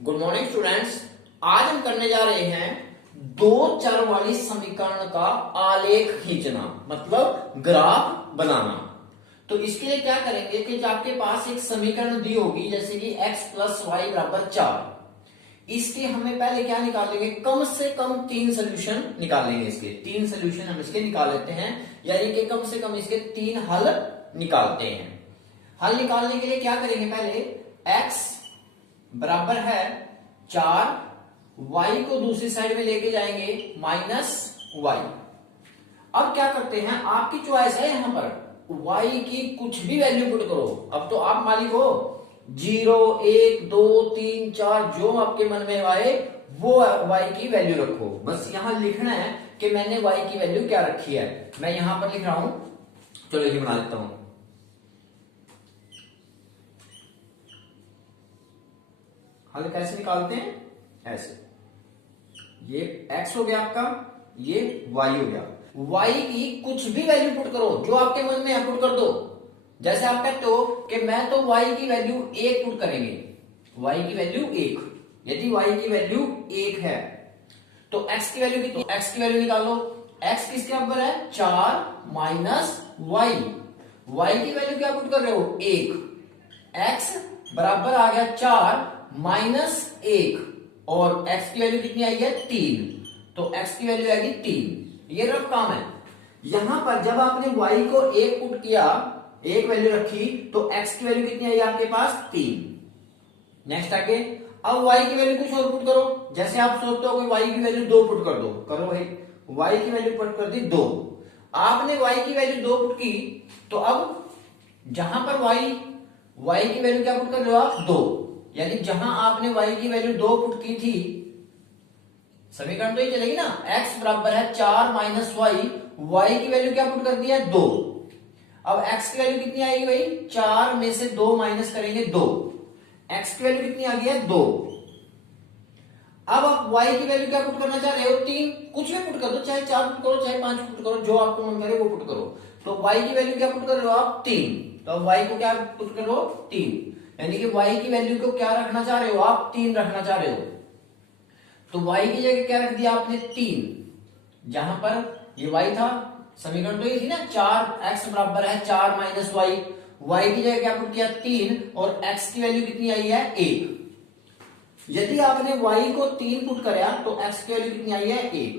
Good morning students. आज हम करने जा रहे हैं दो चर वाली समीकरण का आलेख खींचना, मतलब ग्राफ बनाना। तो इसके लिए क्या करेंगे कि जो आपके पास एक समीकरण दी होगी, जैसे कि x प्लस वाई बराबर 4, इसके हमें पहले क्या निकालेंगे, कम से कम 3 सोल्यूशन निकालेंगे। इसके 3 सोल्यूशन हम इसके निकाल लेते हैं, यानी कि कम से कम इसके 3 हल निकालते हैं। हल निकालने के लिए क्या करेंगे, पहले x बराबर है 4, y को दूसरी साइड में लेके जाएंगे -y। अब क्या करते हैं, आपकी चॉइस है यहां पर y की कुछ भी वैल्यू पुट करो। अब तो आप मालिक हो, 0, 1, 2, 3, 4 जो आपके मन में आए वो y की वैल्यू रखो। बस यहां लिखना है कि मैंने y की वैल्यू क्या रखी है। मैं यहां पर लिख रहा हूं, चलो ये बना लेता हूं। हल कैसे निकालते हैं, ऐसे, ये x हो गया आपका, ये y हो गया। y की कुछ भी वैल्यू पुट करो, जो आपके मन में है पुट कर दो। जैसे आप कहते हो कि मैं तो y की वैल्यू 1 पुट करेंगे, y की वैल्यू 1। यदि y की वैल्यू 1 है तो x की वैल्यू कितनी, x की वैल्यू निकालो। x किसके बराबर है, 4 माइनस y। y की वैल्यू क्या पुट कर रहे हो, 1। x बराबर आ गया 4 माइनस 1, और x की वैल्यू कितनी आई है, 3। तो x की वैल्यू आएगी 3। ये रफ काम है। यहां पर जब आपने y को 1 पुट किया, 1 वैल्यू रखी, तो x की वैल्यू कितनी आई आपके पास, 3। नेक्स्ट आगे, अब y की वैल्यू कुछ और पुट करो। जैसे आप सोचते हो कि y की वैल्यू 2 पुट कर दो, करो भाई। y की वैल्यू पुट कर दी 2। आपने y की वैल्यू 2 पुट की, तो अब जहां पर y की वैल्यू क्या पुट कर रहे हो आप, 2। यानी जहां आपने y की वैल्यू 2 पुट की थी, समीकरण तो ये चलेगी ना, x बराबर है 4 माइनस y की वैल्यू क्या पुट कर दिया, 2। अब x की वैल्यू कितनी आएगी भाई, 4 में से 2 माइनस करेंगे 2, x की वैल्यू कितनी आ गई है, 2। अब आप y की वैल्यू क्या पुट करना चाह रहे हो, 3। कुछ भी पुट कर दो, चाहे 4 पुट करो, चाहे 5 पुट करो, जो आपको मन करे वो पुट करो। तो y की वैल्यू क्या पुट कर रहे हो आप, 3। तो अब y को क्या पुट करो, 3। यानी कि y की वैल्यू को क्या रखना चाह रहे हो आप, 3 रखना चाह रहे हो। तो y की जगह क्या रख दिया आपने, 3। जहां पर ये y था, समीकरण तो ये थी ना, 4x बराबर है 4 माइनस y की जगह क्या पुट किया, 3, और x की वैल्यू कितनी आई है, 1। यदि आपने y को 3 पुट कराया तो x की वैल्यू कितनी आई है, 1।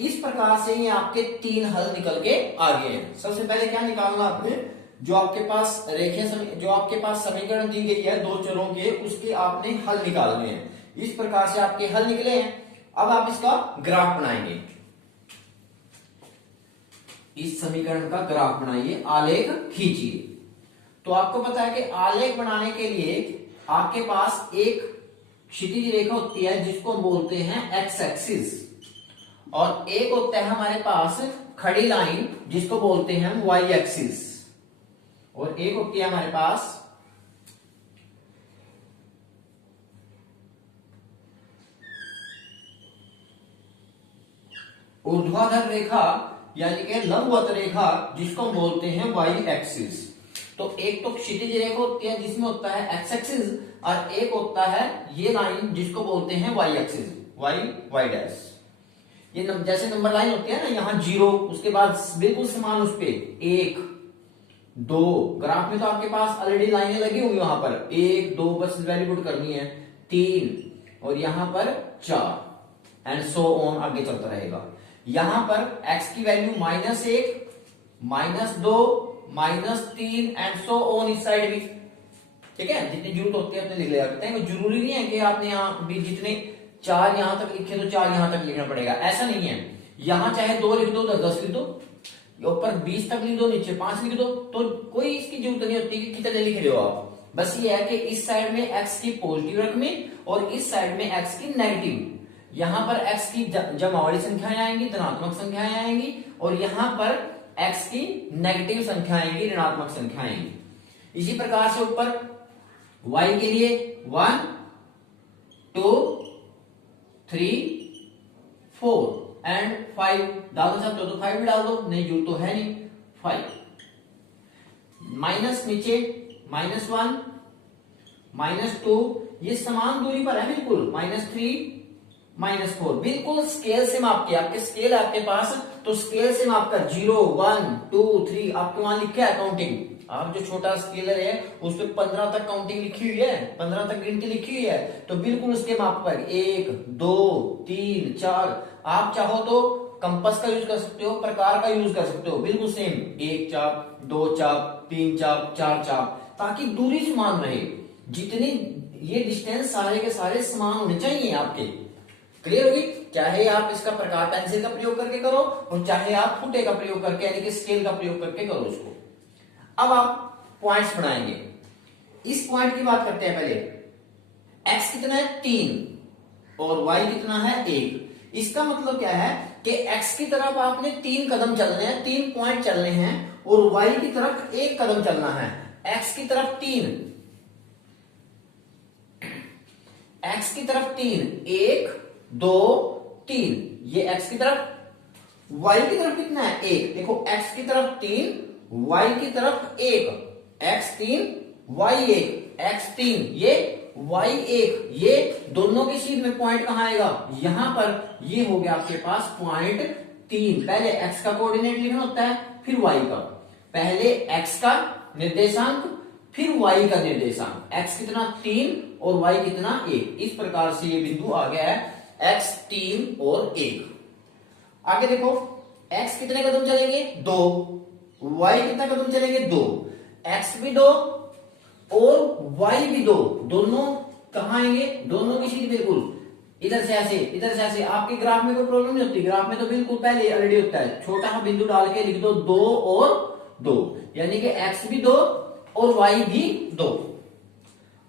इस प्रकार से ये आपके 3 हल निकल के आ गए हैं। सबसे पहले क्या निकालना आपने, जो आपके पास जो आपके पास समीकरण दी गई है दो चरों के, उसके आपने हल निकालने हैं। इस प्रकार से आपके हल निकले हैं। अब आप इसका ग्राफ बनाएंगे, इस समीकरण का ग्राफ बनाइए, आलेख खींचिए। तो आपको पता है कि आलेख बनाने के लिए आपके पास एक क्षितिज रेखा होती है जिसको हम बोलते हैं एक्स एक्सिस, और एक होता है हमारे पास खड़ी लाइन जिसको बोलते हैं हम वाई एक्सिस, और एक होती है हमारे पास ऊर्ध्वाधर रेखा, यानी कि लंबवत रेखा जिसको हम बोलते हैं वाई एक्सिस। तो एक तो क्षितिज रेखा होती है जिसमें होता है एक्स एक्सिस, और एक होता है ये लाइन जिसको बोलते हैं वाई एक्सिस, वाई डैश। ये जैसे नंबर लाइन होती है ना, यहाँ 0, उसके बाद बिल्कुल समान उस पे 1, 2। ग्राफ में तो आपके पास ऑलरेडी लाइनें लगी होंगी, वहां पर 1, 2 बस वैल्यू पुट करनी है, 3, और यहां पर 4, एंड सो ऑन आगे चलता रहेगा। यहां पर x की वैल्यू -1, -2, -3 एंड सो ऑन इस साइड भी। ठीक है, जितनी जरूरत होती है उतने लिख लिया करते हैं। जरूरी नहीं है कि आपने यहाँ भी जितने 4 यहां तक लिखे तो 4 यहां तक लिखना पड़ेगा, ऐसा नहीं है। यहां चाहे 2 लिख दो, 10 लिख दो, ऊपर 20 तक लिख दो, नीचे 5 लिख दो, तो कोई इसकी जरूरत नहीं होती कि कितने लिख रहे हो आप। बस ये है कि इस साइड में x की पॉजिटिव रकमें और इस साइड में x की नेगेटिव। यहां पर x की जमा वाली संख्याएं आएंगी, धनात्मक संख्याएं आएंगी, और यहां पर x की नेगेटिव संख्या आएंगी, ऋणात्मक संख्या आएंगी। इसी प्रकार से ऊपर y के लिए 1, 2, 3, 4 एंड 5 डालना चाहते हो तो 5 भी डाल दो, नहीं जरूरत तो है नहीं, 5। माइनस नीचे -1, -2, ये समान दूरी पर है बिल्कुल, -3 -4 बिल्कुल स्केल से माप के, आपके स्केल है आपके पास, तो स्केल से माप कर 0 1 2 3 आपके वहां लिखा है काउंटिंग। आप जो छोटा स्केलर है उस पे 15 तक काउंटिंग लिखी हुई है, 15 तक गिनती लिखी हुई है, तो बिल्कुल उसके माप पर 1 2 3 4। आप चाहो तो कंपास का यूज कर सकते हो, प्रकार का यूज कर सकते हो, बिल्कुल सेम, 1 चाप 2 चाप 3 चाप 4 चाप, ताकि दूरी समान रहे। जितनी ये डिस्टेंस सारे के सारे समान होने चाहिए आपके। क्लियर होगी? चाहे आप इसका प्रकार पेंसिल का प्रयोग करके करो और चाहे आप फुटे का प्रयोग करके यानी कि स्केल का प्रयोग करके करो इसको। अब आप पॉइंट्स बनाएंगे। इस पॉइंट की बात करते हैं पहले। x कितना है 3 और y कितना है 1। इसका मतलब क्या है कि x की तरफ आपने 3 कदम चलने हैं, 3 पॉइंट चलने हैं, और y की तरफ 1 कदम चलना है। x की तरफ 3, x की तरफ 3, 1 2 3, ये x की तरफ। y की तरफ कितना है 1। देखो x की तरफ 3 y की तरफ 1, x 3 y 1, x 3 ये y 1, ये दोनों की सीध में पॉइंट कहां आएगा, यहां पर। ये हो गया आपके पास पॉइंट 3। पहले x का कोऑर्डिनेट लिखना होता है, फिर y का। पहले x का निर्देशांक, फिर y का निर्देशांक। x कितना 3 और y कितना 1। इस प्रकार से ये बिंदु आ गया है x 3 और 1। आगे देखो, x कितने कदम चलेंगे 2, y कितना कदम चलेंगे 2, x भी 2 और y भी 2, दोनों कहां आएंगे, दोनों की सीध बिल्कुल इधर से ऐसे, इधर से ऐसे। आपके ग्राफ में कोई प्रॉब्लम नहीं होती, ग्राफ में तो बिल्कुल पहले ऑलरेडी होता है, छोटा सा बिंदु डाल के लिख दो 2 और 2, यानी कि x भी 2 और y भी 2।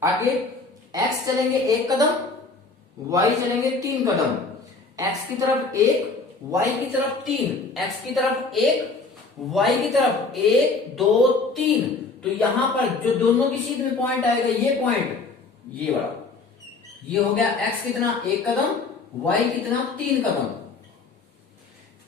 आगे x चलेंगे 1 कदम, y चलेंगे 3 कदम। x की तरफ 1, y की तरफ 3, x की तरफ 1 y की तरफ 1 2 3। तो यहां पर जो दोनों की सीध में पॉइंट आएगा, ये पॉइंट, ये वाला, ये हो गया x कितना 1 कदम, y कितना 3 कदम।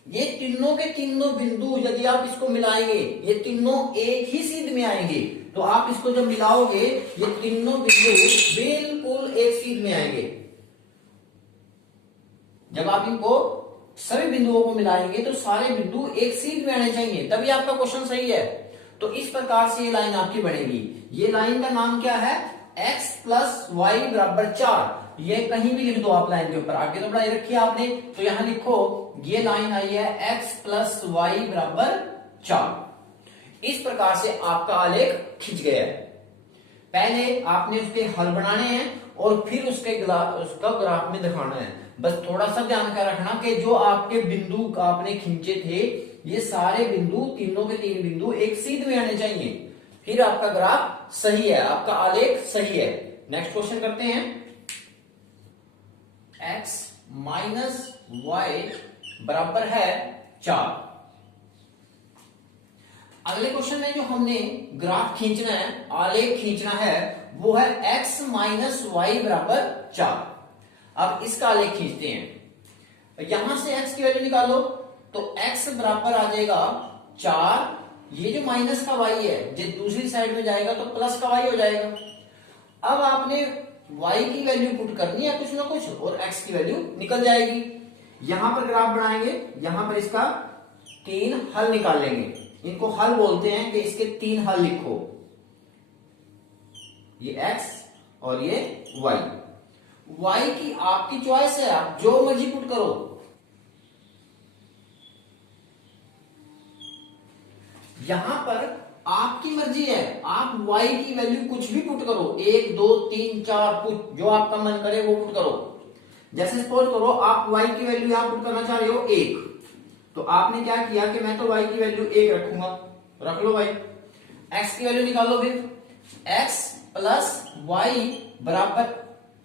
ये तीनों के तीनों बिंदु यदि आप इसको मिलाएंगे, ये तीनों एक ही सीध में आएंगे। तो आप इसको जब मिलाओगे, ये तीनों बिंदु बिल्कुल एक सीध में आएंगे। जब आप इनको सभी बिंदुओं को मिलाएंगे तो सारे बिंदु एक सीध में आने चाहिए, तभी आपका क्वेश्चन सही है। तो इस प्रकार से ये लाइन आपकी बनेगी। ये लाइन का नाम क्या है, x प्लस वाई बराबर 4। ये कहीं भी लिख दो आप लाइन के ऊपर, आगे तो बढ़ाई रखी है आपने, तो यहां लिखो ये लाइन आई है x प्लस वाई बराबर 4। इस प्रकार से आपका आलेख खिंच गया है। पहले आपने उसके हल बनाने हैं और फिर उसका ग्राफ में दिखाना है। बस थोड़ा सा ध्यान का रखना कि जो आपके बिंदु आपने खींचे थे, ये सारे बिंदु, तीनों के तीन बिंदु एक सीध में आने चाहिए, फिर आपका ग्राफ सही है, आपका आलेख सही है। नेक्स्ट क्वेश्चन करते हैं। x माइनस वाई बराबर है 4। अगले क्वेश्चन में जो हमने ग्राफ खींचना है, आलेख खींचना है, वो है x माइनस वाई बराबर 4। अब इसका आलेख खींचते हैं। यहां से x की वैल्यू निकालो तो x बराबर आ जाएगा 4। ये जो माइनस का y है, जो दूसरी साइड में जाएगा तो प्लस का y हो जाएगा। अब आपने y की वैल्यू पुट करनी है कुछ ना कुछ, और x की वैल्यू निकल जाएगी। यहां पर ग्राफ बनाएंगे, यहां पर इसका 3 हल निकाल लेंगे। इनको हल बोलते हैं कि इसके 3 हल लिखो, ये x और ये y। y की आपकी चॉइस है, आप जो मर्जी पुट करो। यहां पर आपकी मर्जी है, आप y की वैल्यू कुछ भी पुट करो, 1 2 3 4 पुट, जो आपका मन करे वो पुट करो। जैसे सपोज करो आप y की वैल्यू यहां पुट करना चाह रहे हो 1, तो आपने क्या किया कि मैं तो y की वैल्यू 1 रखूंगा, रख लो भाई। x की वैल्यू निकालो फिर, x प्लस वाई बराबर,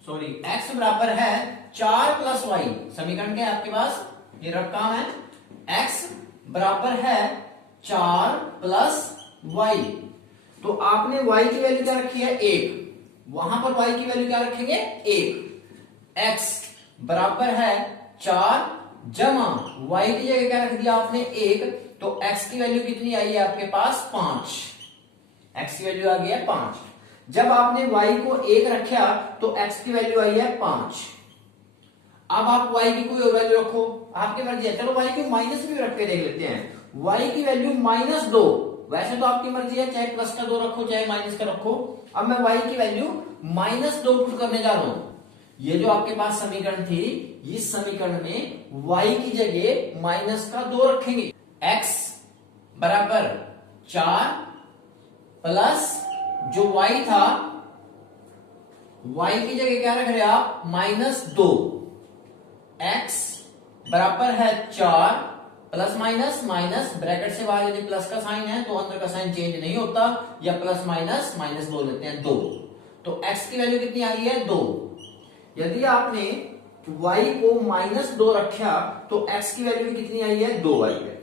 सॉरी x बराबर है 4 प्लस वाई। समीकरण क्या है आपके पास, ये रखा है, x बराबर है 4 प्लस वाई। तो आपने y की वैल्यू क्या रखी है 1, वहां पर y की वैल्यू क्या रखेंगे 1। x बराबर है 4 जमा y की जगह क्या रख दिया आपने 1, तो x की वैल्यू कितनी आई है आपके पास 5। x की वैल्यू आ गई है 5। जब आपने y को 1 रखा तो x की वैल्यू आई है 5। अब आप y की कोई और वैल्यू रखो, आपकी मर्जी है। चलो y की माइनस भी रख के देख लेते हैं। y की वैल्यू -2, वैसे तो आपकी मर्जी है, चाहे प्लस का 2 रखो चाहे माइनस का रखो। अब मैं y की वैल्यू -2 पुट करने जा रहा हूं। ये जो आपके पास समीकरण थी, इस समीकरण में y की जगह -2 रखेंगे। x बराबर 4 प्लस जो y था, y की जगह क्या रख रहे हैं आप, -2। x बराबर है 4 प्लस माइनस माइनस, ब्रैकेट से बाहर यदि प्लस का साइन है तो अंदर का साइन चेंज नहीं होता, या प्लस माइनस -2 लेते हैं 2। तो x की वैल्यू कितनी आई है, 2। यदि आपने y को -2 रखा तो x की वैल्यू कितनी आई है, 2 आई है।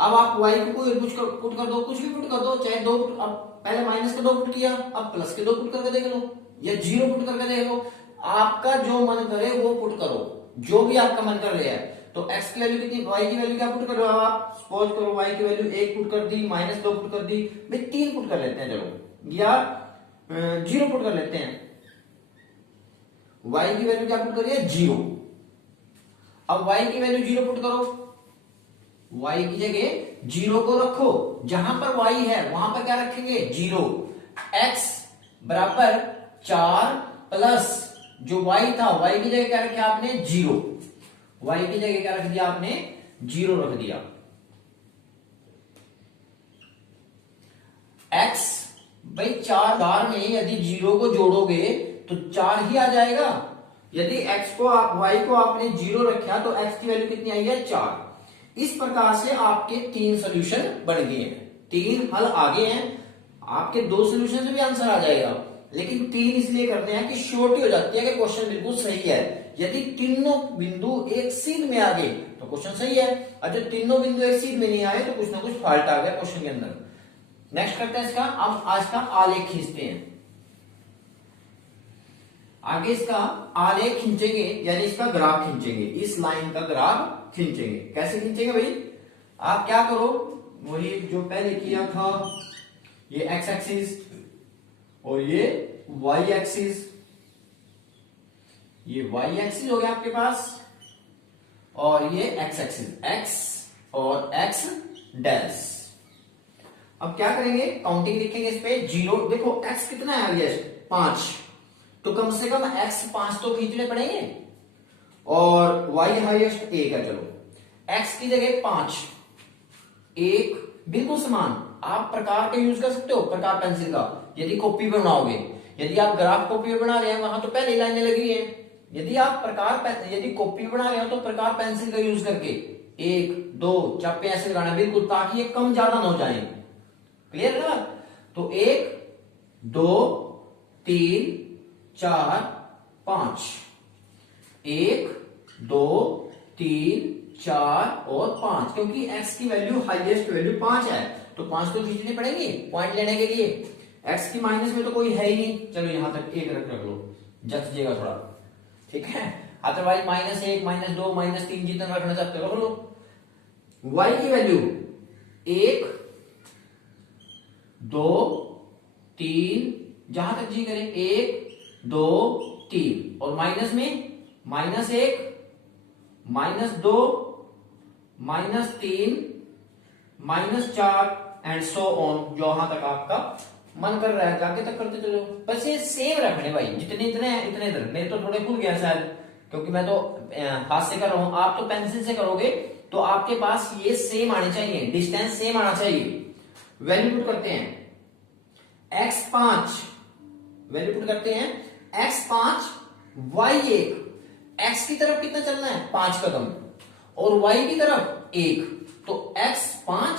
अब आप y को कोई कुछ पुट कर दो, कुछ भी पुट कर दो, चाहे 2, अब पहले माइनस का 2 पुट किया, अब प्लस के 2 पुट करके देख लो, या 0 पुट करके देख लो। आपका जो मन करे वो पुट करो, जो भी आपका मन कर रहा है। तो x की वैल्यू कितनी, y की वैल्यू क्या पुट करो आप, सपोज करो y की वैल्यू 1 पुट कर दी, -2 पुट कर दी, भाई 3 पुट कर लेते हैं चलो, या 0 पुट कर लेते हैं। y की वैल्यू क्या पुट करिए, 0। अब y की वैल्यू 0 पुट करो, y की जगह 0 को रखो, जहां पर y है वहां पर क्या रखेंगे, 0। x बराबर 4 प्लस जो y था, y की जगह क्या रखा आपने, 0। y की जगह क्या रख दिया आपने, 0 रख दिया। x भाई 4 बार में यदि 0 को जोड़ोगे तो 4 ही आ जाएगा। यदि x को y को आपने 0 रखा तो x की वैल्यू कितनी आई है, 4। इस प्रकार से आपके 3 सोल्यूशन बन गए हैं, 3 हल आगे हैं। आपके 2 सोल्यूशन से भी आंसर आ जाएगा, लेकिन 3 इसलिए करते हैं कि श्योरिटी हो जाती है कि क्वेश्चन बिल्कुल सही है। यदि तीनों बिंदु एक सीध में आ गए तो क्वेश्चन सही है, और जब तीनों बिंदु एक सीध में नहीं आए तो कुछ ना कुछ फॉल्ट आ गया क्वेश्चन के अंदर। नेक्स्ट करते हैं इसका, अब आज का आलेख खींचते हैं। आगे इसका आलेख खींचेंगे, यानी इसका ग्राफ खींचेंगे, इस लाइन का ग्राफ खींचेंगे। कैसे खींचेंगे भाई, आप क्या करो, वही जो पहले किया था, ये एक्स एक्सिस और ये वाई एक्सिस, ये वाई एक्सिस हो गया आपके पास, और ये एक्स एक्सिस, एक्स और एक्स डैश। अब क्या करेंगे, काउंटिंग लिखेंगे इस पे, 0। देखो एक्स कितना है हाईएस्ट, 5, तो कम से कम एक्स 5 तो खींचने पड़ेंगे, और वाई हाईएस्ट 1 है। चलो एक्स की जगह 5, 1 बिल्कुल समान। आप प्रकार का यूज कर सकते हो, प्रकार पेंसिल का, यदि कॉपी बनाओगे। यदि आप ग्राफ कॉपी में बना रहे हैं, वहां तो पहले लाइनें लगी हैं। यदि आप यदि कॉपी बना रहे हो तो प्रकार पेंसिल का यूज करके 1 2 चप्पे ऐसे लगाना बिल्कुल, ताकि ये कम ज्यादा ना हो जाए। क्लियर है ना। तो 1 2 3 4 5, 1 2 3 4 और 5, क्योंकि x की वैल्यू हाईएस्ट वैल्यू 5 है, तो 5 तो खींचने पड़ेंगे पॉइंट लेने के लिए। x की माइनस में तो कोई है ही नहीं, चलो यहां तक 1 रख लो, जच जाएगा थोड़ा, ठीक है। अदरवाइज -1 -2 -3 जितना रखना चाहते हो रख लो। y की वैल्यू 1 2 3, जहां तक जी करें 1 2 3, और माइनस में -1 -2 -3 -4 एंड सो ऑन, जहां तक आपका मन कर रहा है जाके तक करते चलो। बस ये सेम रखने भाई, जितने इतने इतने इधर। मेरे तो थोड़े खुल गया शायद, क्योंकि मैं तो हाथ से कर रहा हूं, आप तो पेंसिल से करोगे, तो आपके पास ये सेम आने चाहिए, डिस्टेंस सेम आना चाहिए। वैल्यू पुट करते हैं, x5 वैल्यू पुट करते हैं, x5 y1। x की तरफ कितना चलना है, 5 कदम, और y की तरफ 1, तो x5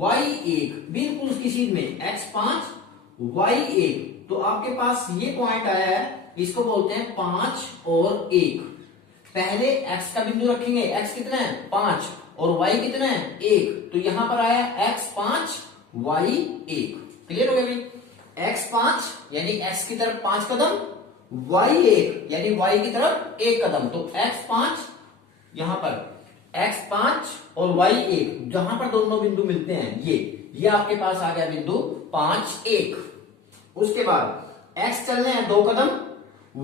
y1 बिल्कुल उसकी सीध में, x5 y1। तो आपके पास ये पॉइंट आया है, इसको बोलते हैं 5 और 1। पहले x का बिंदु रखेंगे, x कितना है 5 और y कितना है 1, तो यहां पर आया x5 y1। क्लियर हो गया भाई। x5 यानी x की तरफ 5 कदम, y1 यानी y की तरफ 1 कदम, तो x5 यहां पर x5 और y1, जहां पर दोनों बिंदु मिलते हैं, ये आपके पास आ गया बिंदु 5 1। उसके बाद x चलने हैं 2 कदम,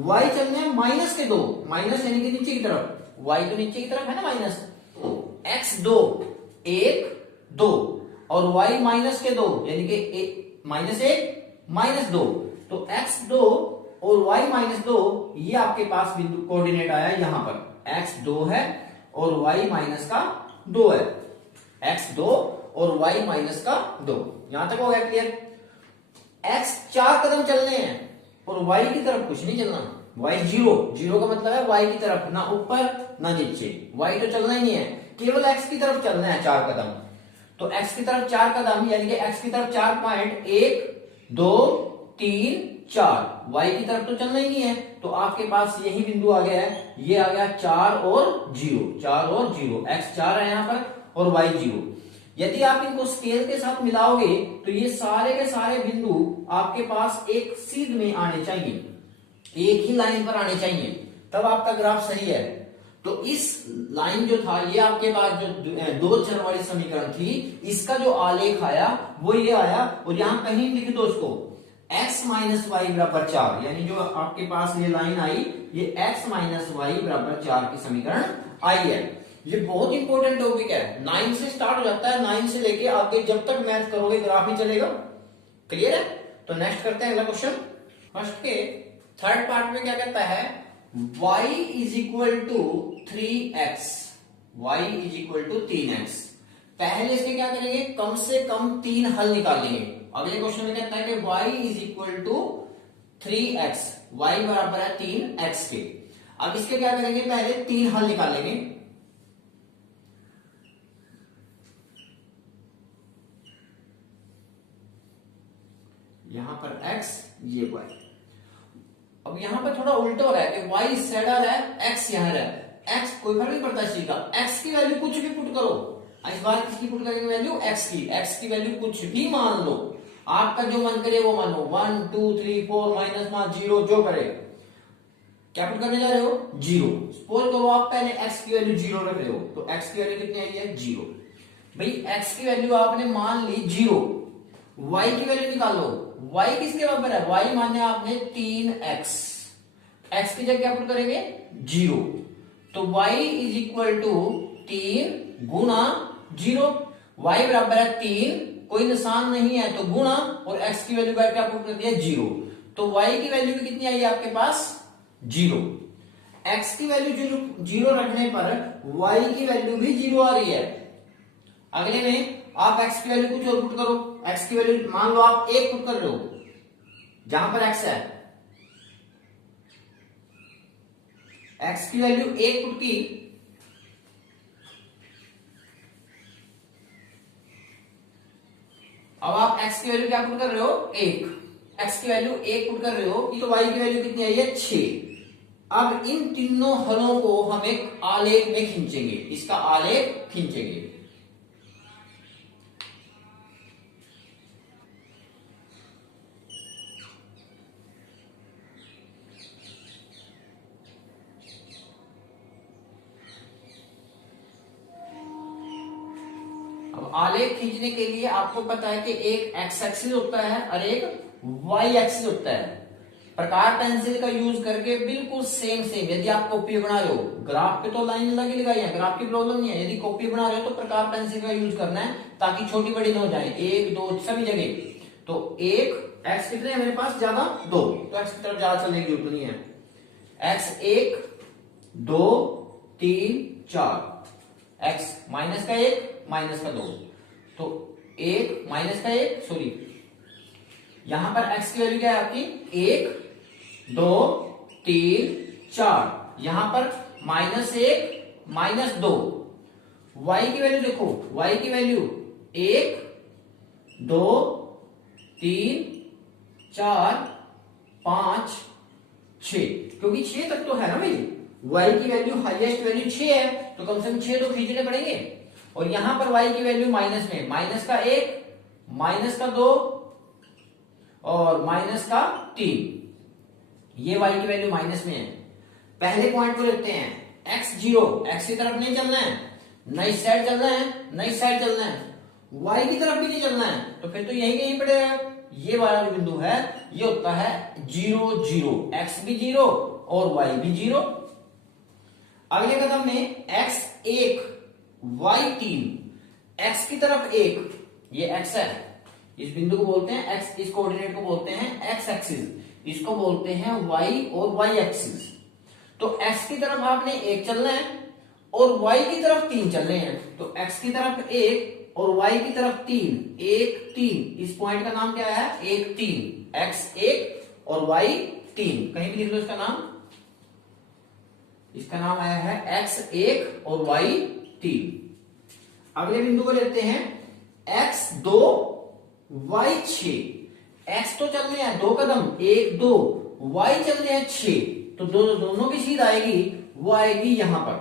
y चलने हैं माइनस के 2, माइनस यानी कि नीचे की तरफ, y तो नीचे की तरफ है ना माइनस, तो x 2 1 2 और y माइनस के 2 यानी कि माइनस 1 माइनस 2, तो x 2 और y माइनस 2 ये आपके पास बिंदु कोऑर्डिनेट आया यहां पर, x 2 है और y माइनस का 2 है, x 2 और y माइनस का 2, यहां तक हो गया क्लियर। x 4 कदम चलने हैं और y की तरफ कुछ नहीं चलना, y 0, 0 का मतलब है y की तरफ, ना ऊपर ना नीचे, y तो चलना ही नहीं है, केवल x की तरफ चलना है 4 कदम, तो x की तरफ 4 कदम यानी कि x की तरफ 4 पॉइंट 1 2 3 4, y की तरफ तो चलना ही नहीं है, तो आपके पास यही बिंदु आ गया है, ये आ गया 4 और 0, 4 और 0, x 4 है यहां पर और y 0। यदि आप इनको स्केल के साथ मिलाओगे तो ये सारे के सारे बिंदु आपके पास एक सीध में आने चाहिए, एक ही लाइन पर आने चाहिए, तब आपका ग्राफ सही है। तो इस लाइन जो था ये आपके पास जो 2 चर वाली समीकरण थी, इसका जो आलेख आया वो ये आया, और यहां कहीं लिख दो उसको x माइनस वाई बराबर 4, यानी जो आपके पास ये लाइन आई ये x माइनस वाई बराबर 4 की समीकरण आई है। ये बहुत इंपॉर्टेंट टॉपिक है, 9 से स्टार्ट हो जाता है, 9 से लेके आगे जब तक मैथ करोगे ग्राफ ही चलेगा, क्लियर है। तो नेक्स्ट करते हैं अगला क्वेश्चन। फर्स्ट के थर्ड पार्ट में क्या कहता है, y is equal to 3x, y is equal to 3x। पहले इसके क्या करेंगे, कम से कम 3 हल निकालेंगे। अगले क्वेश्चन में कहता है कि y is equal to 3x, y बराबर है 3x के। अब इसके क्या करेंगे, पहले 3 हल निकालेंगे। यहां पर x, ये y। अब यहां पर थोड़ा उल्टा हो रहा है कि y इस साइड आ रहा है, x यहां रहा है, x कोई फर्क नहीं पड़ता इस चीज का, x की वैल्यू कुछ भी पुट करो, इस बार किसकी पुट करेंगे वैल्यू, x की वैल्यू कुछ भी मान लो, आपका जो मन करे वो मानो, 1 2 3 4 माइनस मान 0 जो करे, क्या पुट करने जा रहे हो 0। सपोज करो आप पहले x की वैल्यू 0 रख रहे हो, तो x की वैल्यू कितनी आई है 0। भाई x की वैल्यू आपने मान ली 0, y की वैल्यू निकालो, y किसके बराबर है, y माने आपने 3x, x की जगह क्या पुट करेंगे 0, तो y इज इक्वल टू 3 गुना 0, y बराबर है 3, कोई निशान नहीं है तो गुणा, और x की वैल्यू क्या पुट कर दिया 0, तो y की वैल्यू भी कितनी आई है आपके पास 0। x की वैल्यू 0 रखने पर y की वैल्यू भी 0 आ रही है। अगले में आप x की वैल्यू कुछ और पुट करो, x की वैल्यू मान लो आप 1 पुट कर रहे हो जहां पर x है, x की वैल्यू 1 पुट की, अब आप x की वैल्यू क्या पुट कर रहे हो 1, x की वैल्यू 1 पुट कर रहे हो, तो y की वैल्यू कितनी आई है 6। अब इन तीनों हलों को हम एक आलेख में खींचेंगे, इसका आलेख खींचेंगे। अब आलेख खींचने के लिए आपको पता है कि एक x एक्सिस होता है और एक y एक्सिस होता है। प्रकार पेंसिल का यूज करके बिल्कुल सेम यदि आप कॉपी बना रहे हो, ग्राफ पे तो लाइन लगी लगाई है, ग्राफ की प्रॉब्लम नहीं है, यदि कॉपी बना रहे हो तो प्रकार पेंसिल का यूज करना है ताकि छोटी बड़ी ना हो जाए, 1 2 सभी जगह। तो 1 x कितने है मेरे पास ज्यादा 2, तो x की तरफ ज्यादा चलने की जरूरत नहीं है, x 1 2 3 4, x माइनस का 1 माइनस का 2, तो 1 माइनस का 1 सॉरी, यहां पर x की वैल्यू क्या है आपकी 1 2 3 4, यहां पर -1 -2, y की वैल्यू देखो, y की वैल्यू 1 2 3 4 5 6, क्योंकि 6 तक तो है ना भाई, y की वैल्यू हाईएस्ट वैल्यू 6 है, तो कम से कम 6 तो खींचने पड़ेंगे। और यहां पर y की वैल्यू माइनस में, माइनस का 1 माइनस का 2 और माइनस का 3, ये y की वैल्यू माइनस में है। पहले पॉइंट को लेते हैं, x0, x की तरफ नहीं चलना है, न इस साइड चलना है न इस साइड चलना है, y की तरफ भी नहीं चलना है, तो फिर तो यही कहीं पड़ेगा, ये वाला जो बिंदु है ये होता है 0 0, x भी 0 और y भी 0। अगले कदम में x 1 y 3, x की तरफ 1, ये x है, इस बिंदु को बोलते हैं x, इस कोऑर्डिनेट को बोलते हैं x एक्सिस, इसको बोलते हैं y और y एक्सिस। तो x की तरफ आपने 1 चलना है और y की तरफ 3 चलने हैं। तो x की तरफ 1 और y की तरफ 3, 1 3, इस पॉइंट का नाम क्या है 1 3, x 1 और y 3, कहीं भी लिख लो इसका नाम, इसका नाम आया है x 1 और y 3। अगले बिंदु को लेते हैं x 2 y 6, x तो चलने हैं 2 कदम 1 2, y चलने हैं 6, तो दोनों की सीध आएगी वो आएगी यहां पर,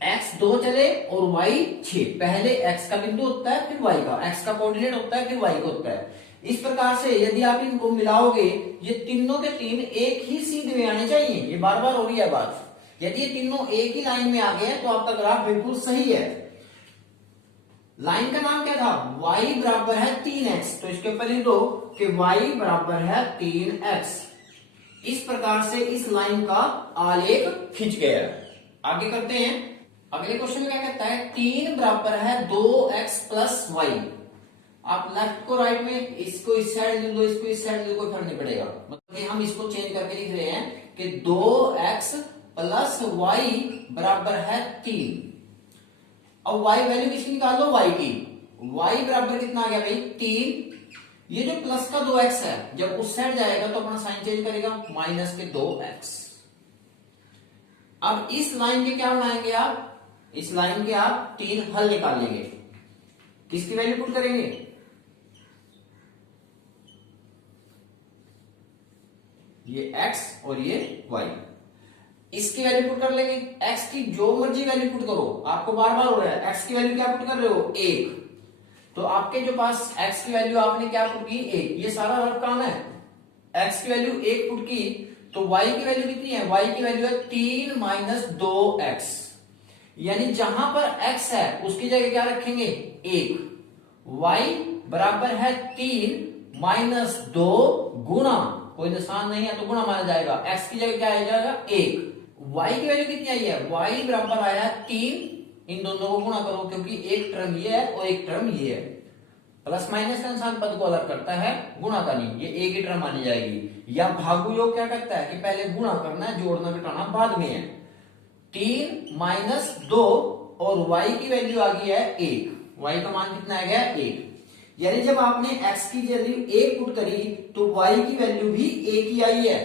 x 2 चले और y 6, पहले x का बिंदु होता है फिर y का, x का कोऑर्डिनेट होता है फिर y का होता है। इस प्रकार से यदि आप इनको मिलाओगे ये तीनों के तीन एक ही सीध में आने चाहिए, ये बार बार हो रही है बात। यदि ये तीनों एक ही लाइन में आ गए तो आपका ग्राफ बिल्कुल सही है। लाइन का नाम क्या था, y बराबर है 3x, तो इसके ऊपर लिख दो कि y बराबर है 3x। इस प्रकार से इस लाइन का आलेख खिंच गया। आगे करते हैं, अगले क्वेश्चन में क्या कहता है, 3 बराबर है 2x प्लस y। आप लेफ्ट को राइट में, इसको इस साइड लिख दो, इसको इस साइड लिख दो, कोई फर्क नहीं पड़ेगा, मतलब कि हम इसको चेंज करके लिख रहे हैं कि 2x प्लस y बराबर है 3। अब y वैल्यू किसकी निकाल दो, y की, y बराबर कितना आ गया भाई 3। ये जो प्लस का 2x है जब उस साइड जाएगा तो अपना साइन चेंज करेगा, माइनस के 2x। अब इस लाइन के क्या बनाएंगे आप, इस लाइन के आप 3 हल निकाल लेंगे, किसकी वैल्यू पुट करेंगे, ये x और ये y, इसकी वैल्यू पुट कर लेंगे। x की जो मर्जी वैल्यू पुट करो, आपको बार बार हो रहा है, x की वैल्यू क्या पुट कर रहे हो 1, तो आपके जो पास x की वैल्यू आपने क्या पुट की 1, ये सारा रफ काम है। x की वैल्यू 1 पुट की तो y की वैल्यू कितनी है, y की वैल्यू है 3 माइनस 2x, यानी जहां पर x है उसकी जगह क्या रखेंगे 1, y बराबर है 3 माइनस 2 गुणा, कोई निशान नहीं है तो गुणा माना जाएगा, x की जगह क्या आ जाएगा 1, y की वैल्यू कितनी आई है, y बराबर आया 3, इन दोनों को गुणा करो क्योंकि एक टर्म ये है और एक टर्म ये है, प्लस माइनस का निशान पद को अलग करता है, गुणा का नहीं, ये एक ही टर्म मानी जाएगी। या भागु योग क्या करता है कि पहले गुणा करना है, जोड़ना घटाना बाद में है। 3 माइनस 2 और y की वैल्यू आ गई है 1, y का मान कितना आ गया 1, यानी जब आपने x की वैल्यू 1 पुट करी तो y की वैल्यू भी 1 ही आई है।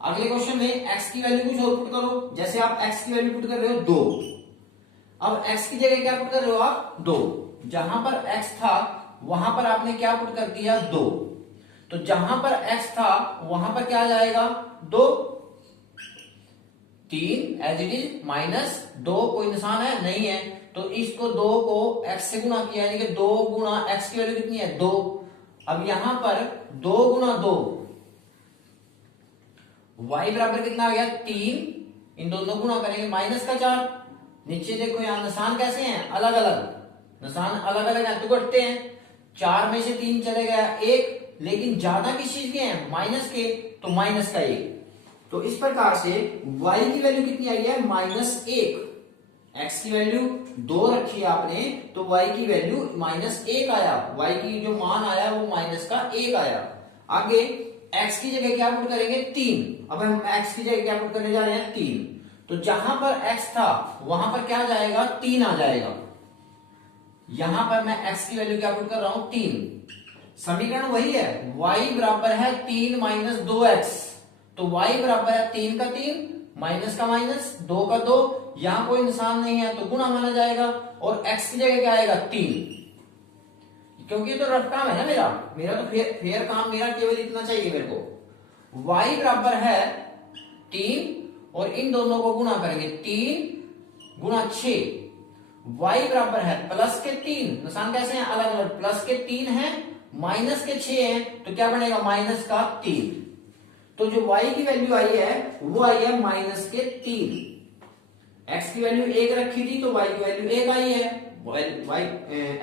अगले क्वेश्चन में x की वैल्यू कुछ और पुट करो, जैसे आप x की वैल्यू पुट कर रहे हो 2, अब x की जगह क्या पुट कर रहे हो आप 2, जहां पर x था वहां पर आपने क्या पुट कर दिया 2, तो जहां पर x था वहां पर क्या आ जाएगा 2, 3 एज इट इज माइनस 2, कोई निशान है नहीं है, तो इसको 2 को x से गुणा किया, यानी कि 2 गुणा x की वैल्यू कितनी है 2। अब यहां पर 2 गुणा 2, y बराबर कितना आ गया 3, इन दोनों गुणा करेंगे माइनस का 4, नीचे देखो यहां निशान कैसे हैं अलग अलग, निशान अलग अलग है तो घटते हैं, 4 में से 3 चले गया 1, लेकिन ज्यादा किस चीज के हैं माइनस के, तो माइनस का 1। तो इस प्रकार से y की वैल्यू कितनी आई है -1, x की वैल्यू 2 रखी आपने तो y की वैल्यू -1 आया, y की जो मान आया वो माइनस का 1 आया। आगे x की जगह क्या पुट करेंगे 3, अब हम x की जगह क्या पुट करने जा रहे हैं 3, तो जहां पर x था वहां पर क्या जाएगा 3 आ जाएगा, यहां पर मैं x की वैल्यू क्या पुट कर रहा हूं 3, समीकरण वही है, y बराबर है 3 माइनस 2x, तो y बराबर है 3 का 3 माइनस का माइनस 2 का 2, यहां कोई निशान नहीं है तो गुणा माना जाएगा, और x की जगह क्या आएगा 3, क्योंकि ये तो रफ काम है ना मेरा तो फेयर काम, मेरा केवल इतना चाहिए मेरे को, y बराबर है 3 और इन दोनों को गुणा करेंगे 3 गुणा 6, y बराबर है प्लस के 3, निशान कैसे हैं अलग अलग, प्लस के 3 है माइनस के 6 है, तो क्या बनेगा माइनस का 3, तो जो y की वैल्यू आई है वो आई है माइनस के 3, x की वैल्यू 1 रखी थी तो y की वैल्यू 1 आई है,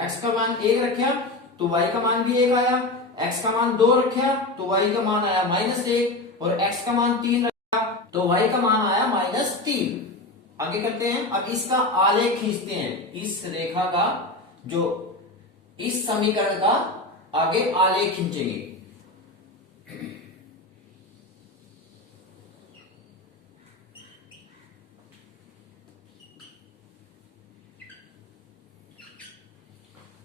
x का मान 1 रखा तो तो y का मान भी 1 आया, x का मान 2 रखा तो y का मान आया -1, और x का मान 3 रखा तो y का मान आया -3। आगे करते हैं, अब इसका आलेख खींचते हैं, इस रेखा का, जो इस समीकरण का आगे आलेख खींचेंगे।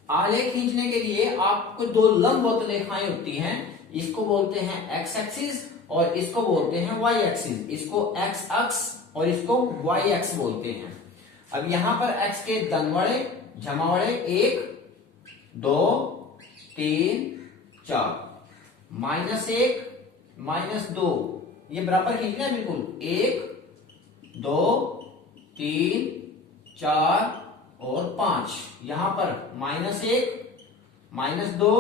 आलेख खींचने के लिए आपको दो लंबवत रेखाएं होती हैं, इसको बोलते हैं x एक्सिस और इसको बोलते हैं y एक्सिस। इसको x अक्ष और इसको y अक्ष बोलते हैं। अब यहां पर x के धनवड़े जमावड़े 1 2 3 4, -1 -2, ये बराबर खींचना है बिल्कुल, 1 2 3 4 और 5, यहां पर -1 -2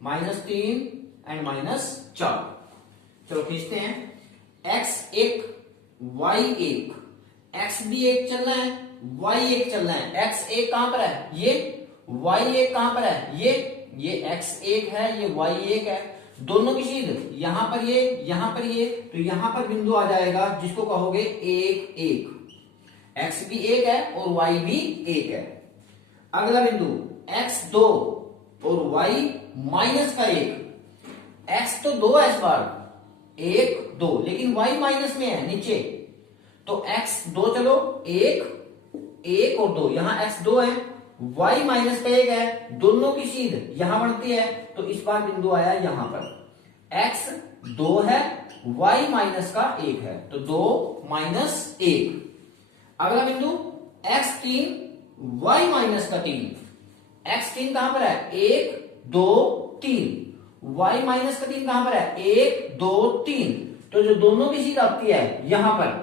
-3 एंड -4। चलो खींचते हैं, x 1 y 1, x भी 1 चलना है, y 1 चलना है। x 1 कहां पर है, ये y 1 कहां पर है, ये x 1 है, ये y 1 है, दोनों की सीध यहां पर ये, तो यहां पर बिंदु आ जाएगा जिसको कहोगे 1 1। x भी 1 है और y भी 1 है। अगला बिंदु x 2 और y -1, x तो 2 है इस बार, 1 2, लेकिन y माइनस में है नीचे, तो x 2 चलो 1 1 और 2, यहां x 2 है, y -1 है, दोनों की सीध यहां बनती है, तो इस बार बिंदु आया यहां पर, x 2 है y -1 है, तो 2 -1। अगला बिंदु x3 y -3, x3 कहां पर है, 1 2 3, y -3 कहां पर है, 1 2 3, तो जो दोनों की सीध आती है यहां पर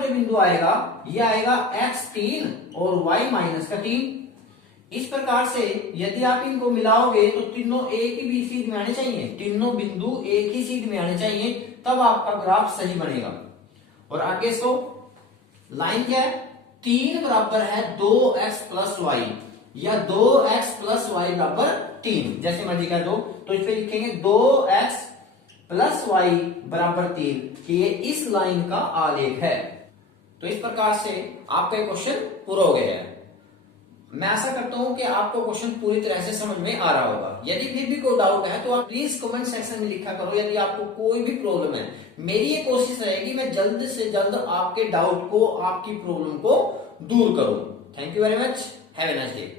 जो बिंदु आएगा ये आएगा x3 और y -3। इस प्रकार से यदि आप इनको मिलाओगे तो तीनों एक ही सीध में आने चाहिए, तीनों बिंदु एक ही सीध में आने चाहिए, तब आपका ग्राफ सही बनेगा। और आगे इसको लाइन क्या है, 3 बराबर है 2x + y या 2x + y बराबर 3, जैसे मर्जी कर दो, तो इस पे लिखेंगे 2x + y बराबर 3 कि ये इस लाइन का आलेख है। तो इस प्रकार से आपका क्वेश्चन पूरा हो गया है। मैं आशा करता हूं कि आपको क्वेश्चन पूरी तरह से समझ में आ रहा होगा। यदि फिर भी कोई डाउट है तो आप प्लीज कमेंट सेक्शन में लिखा करो। यदि आपको कोई भी प्रॉब्लम है, मेरी ये कोशिश रहेगी मैं जल्द से जल्द आपके डाउट को, आपकी प्रॉब्लम को दूर करूं। Thank you very much, have a nice day.